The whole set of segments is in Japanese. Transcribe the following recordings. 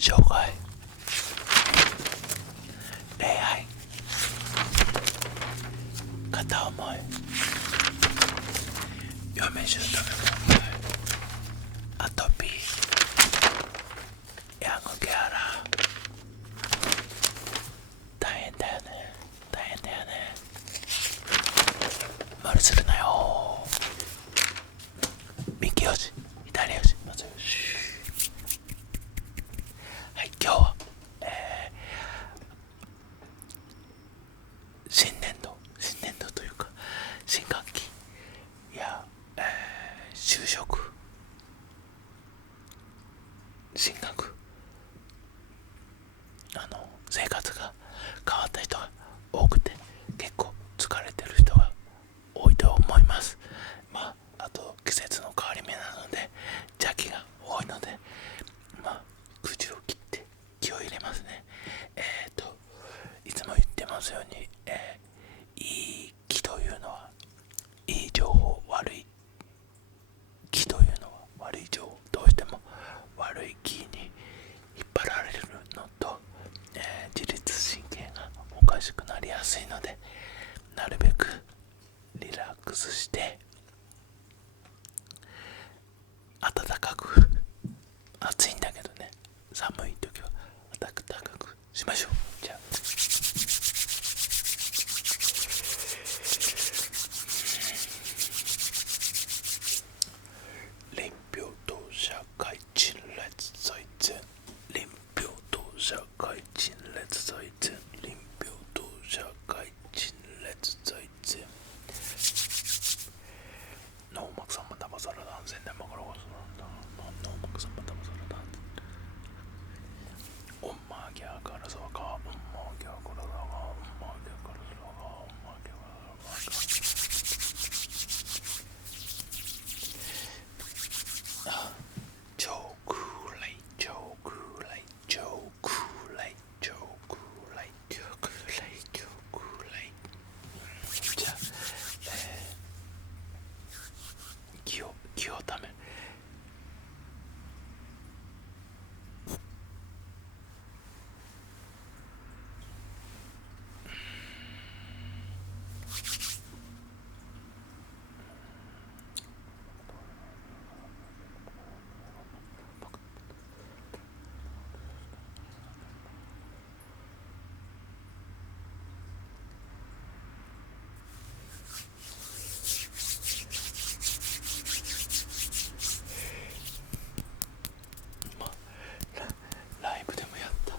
障害、恋愛、片思い、嫁姑問題、アトピー、ヤングケアラー。大変だよね、大変だよね。無理するなよ。右よし左よし、まずよし。はい、今日は、新年度というか新学期や、就職、進学、生活が変わった人が多くて、結構疲れてる人が多いと思います。あと季節の変わり目なので邪気が多いので、口を切って気を入れますね。いつも言ってますように、いい気というのはいい情報、悪い気というのは悪い情報、どうしても悪い気に引っ張られるのと、自律神経がおかしくなりやすいので、なるべくリラックスして暖かく、暑いんだけどね、寒い時は暖かくしましょう。じゃあ林平等社会陳列最善、林平等社会陳列最善、林平等社会陳列最善。ノーマクサマダバサラダンセンデマカラゴスノーマクサマダバサラダンオンマーギャーカラソワカオンマーギャーカララガオンマーギャーカラソワカオンマーギャーカララガ超クーライ超クーライ超クーライ超クーライ超クーライ超クーライ。じゃあ、気をためる。ライブでもやった。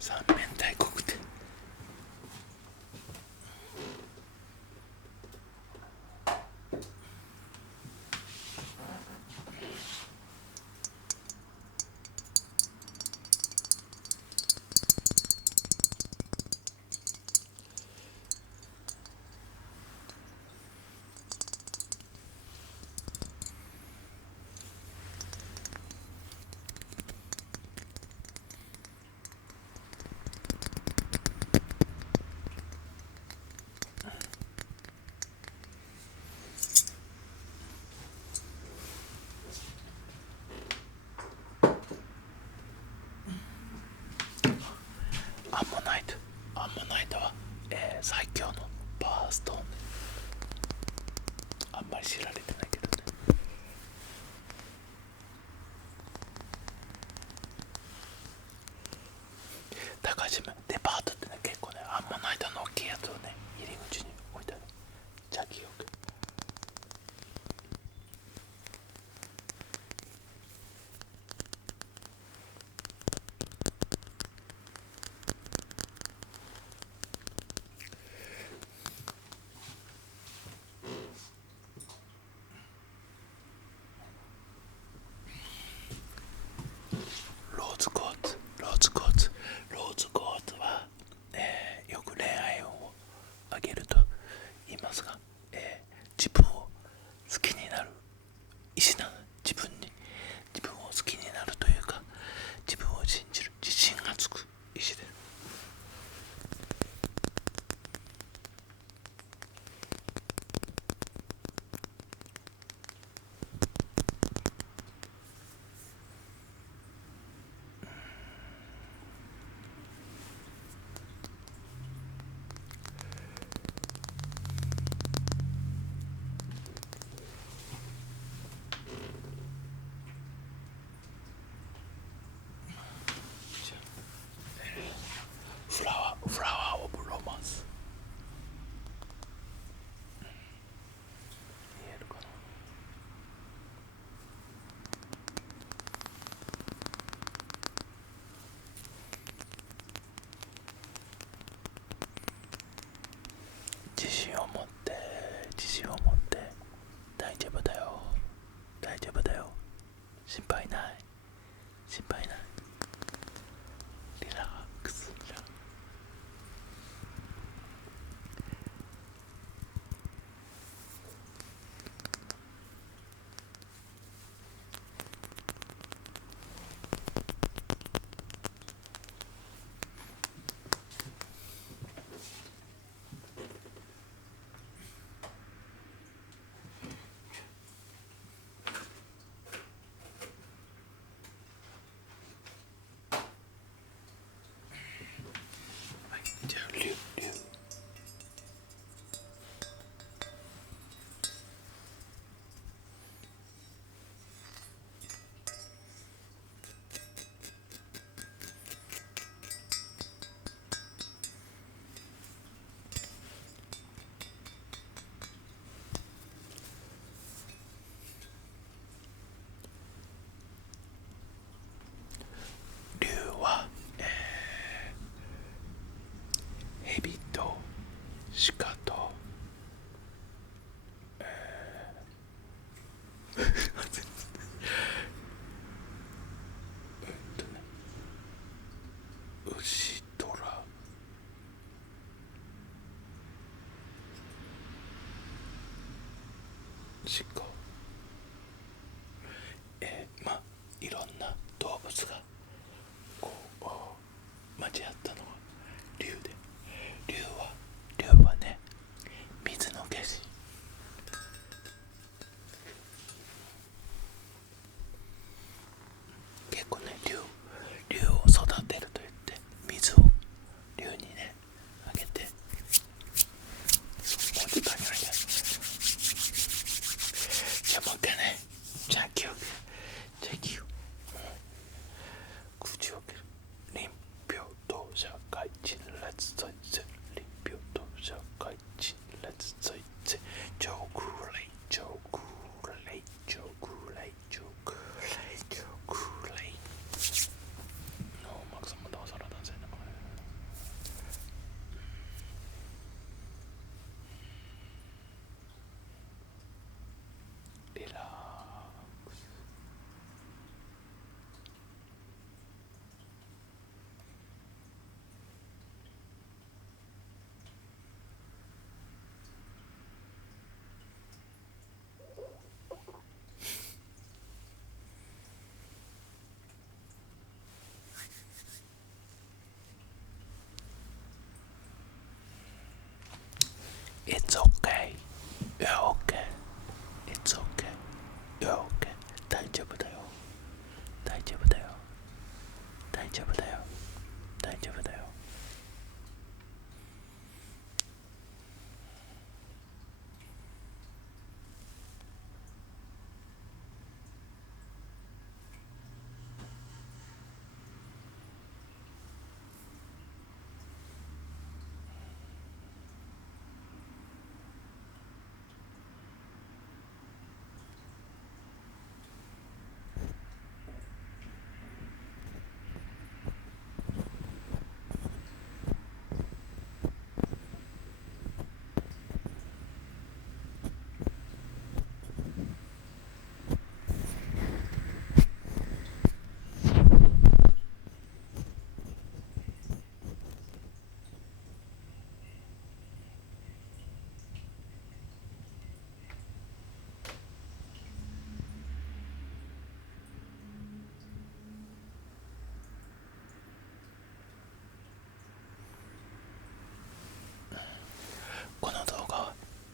三明太コクテル。アンモナイトは、最強のパワーストーン。あんまり知られてないけどね。高島デパートってね、結構ね、アンモナイトの大きいやつをね、入り口に置いてある。邪気よく。石なの。自分を好きになるというか、自分を信じる自信がつく石です。フラワーオブロマンス、見えるかな。自信を持って、大丈夫だよ、心配ない、リラックス。じゃあ竜は蛇と鹿と牛とら鹿、まあいろんな動物がこう交わったのは竜で、竜はね、水の化身。結構ね、竜を育てると言って水を竜にねあげて、もうちょっとあげなきゃ。じゃあもう一回ね、じゃあ気を口を切る。臨病当社会人列在ぜ、臨病当社会人列在ぜ、上空霊上空霊上空霊上空霊上空霊のマクサムダワサラダンセナリラックス。It's okay. You're okay. It's okay. You're okay. 大丈夫だよ。大丈夫だよ。大丈夫だよ。大丈夫だよ。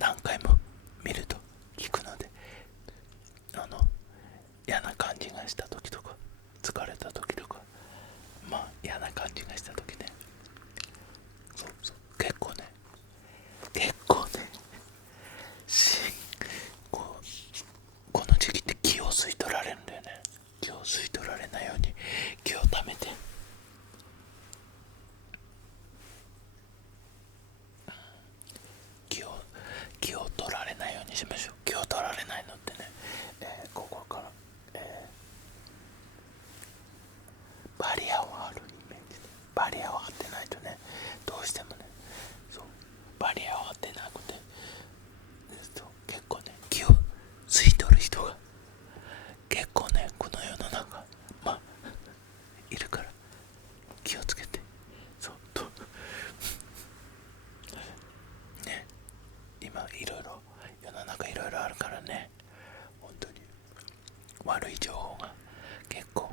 何回も見ると聞くので、嫌な感じがした時とか、疲れた時とか、嫌な感じがした時ね、そう結構ねここの時期って気を吸い取られるんだよね。気を吸い取られないように気をためて、気を取られないようにしましょう。気を取られないのってね、ここから、バリアを張るイメージで、バリアを張ってないとね、どうしてもね、そうバリアを張ってなくて、結構ね気を吸い取る人が結構ね、この世の中いるから気をつけて。そうとね、今いろいろ世の中いろいろあるからね、本当に悪い情報が結構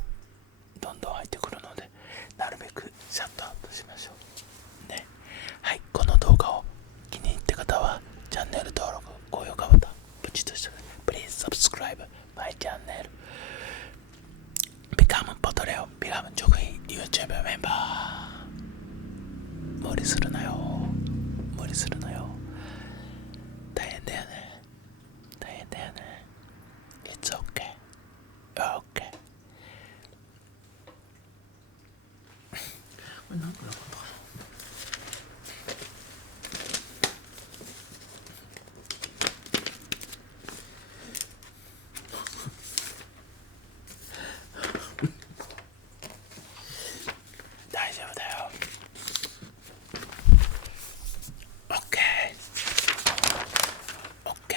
どんどん入ってくるので、なるべくシャットアウトしましょうね。はい、この動画を気に入った方はチャンネル登録、高評価ボタンポチッとしてください。 Please subscribe my channel, become Patreon, become 直費 YouTube メンバー。無理するなよ、無理するなよ。大変だよね、大変だよね。 It's okay, okay。 これなんかなかったかな。大丈夫だよ。 OK OK。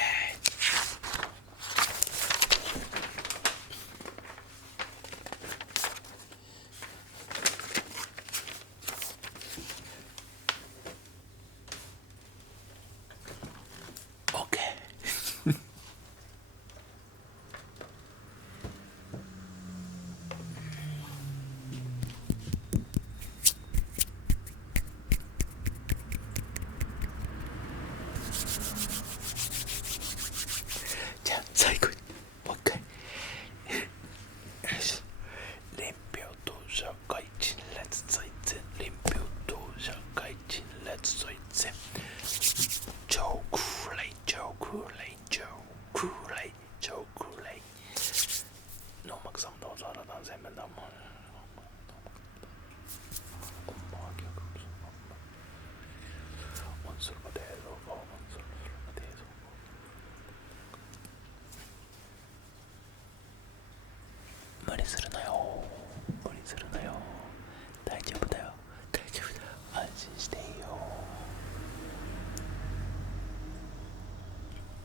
OK。 じゃあ最後にもう一回、臨病当社会人列最前、臨病当社会人列最前、超クーレイ超クーレイ超クーレイ超クーレイ、ノーマクサムドーザーラダンゼンメンダム無理するなよ。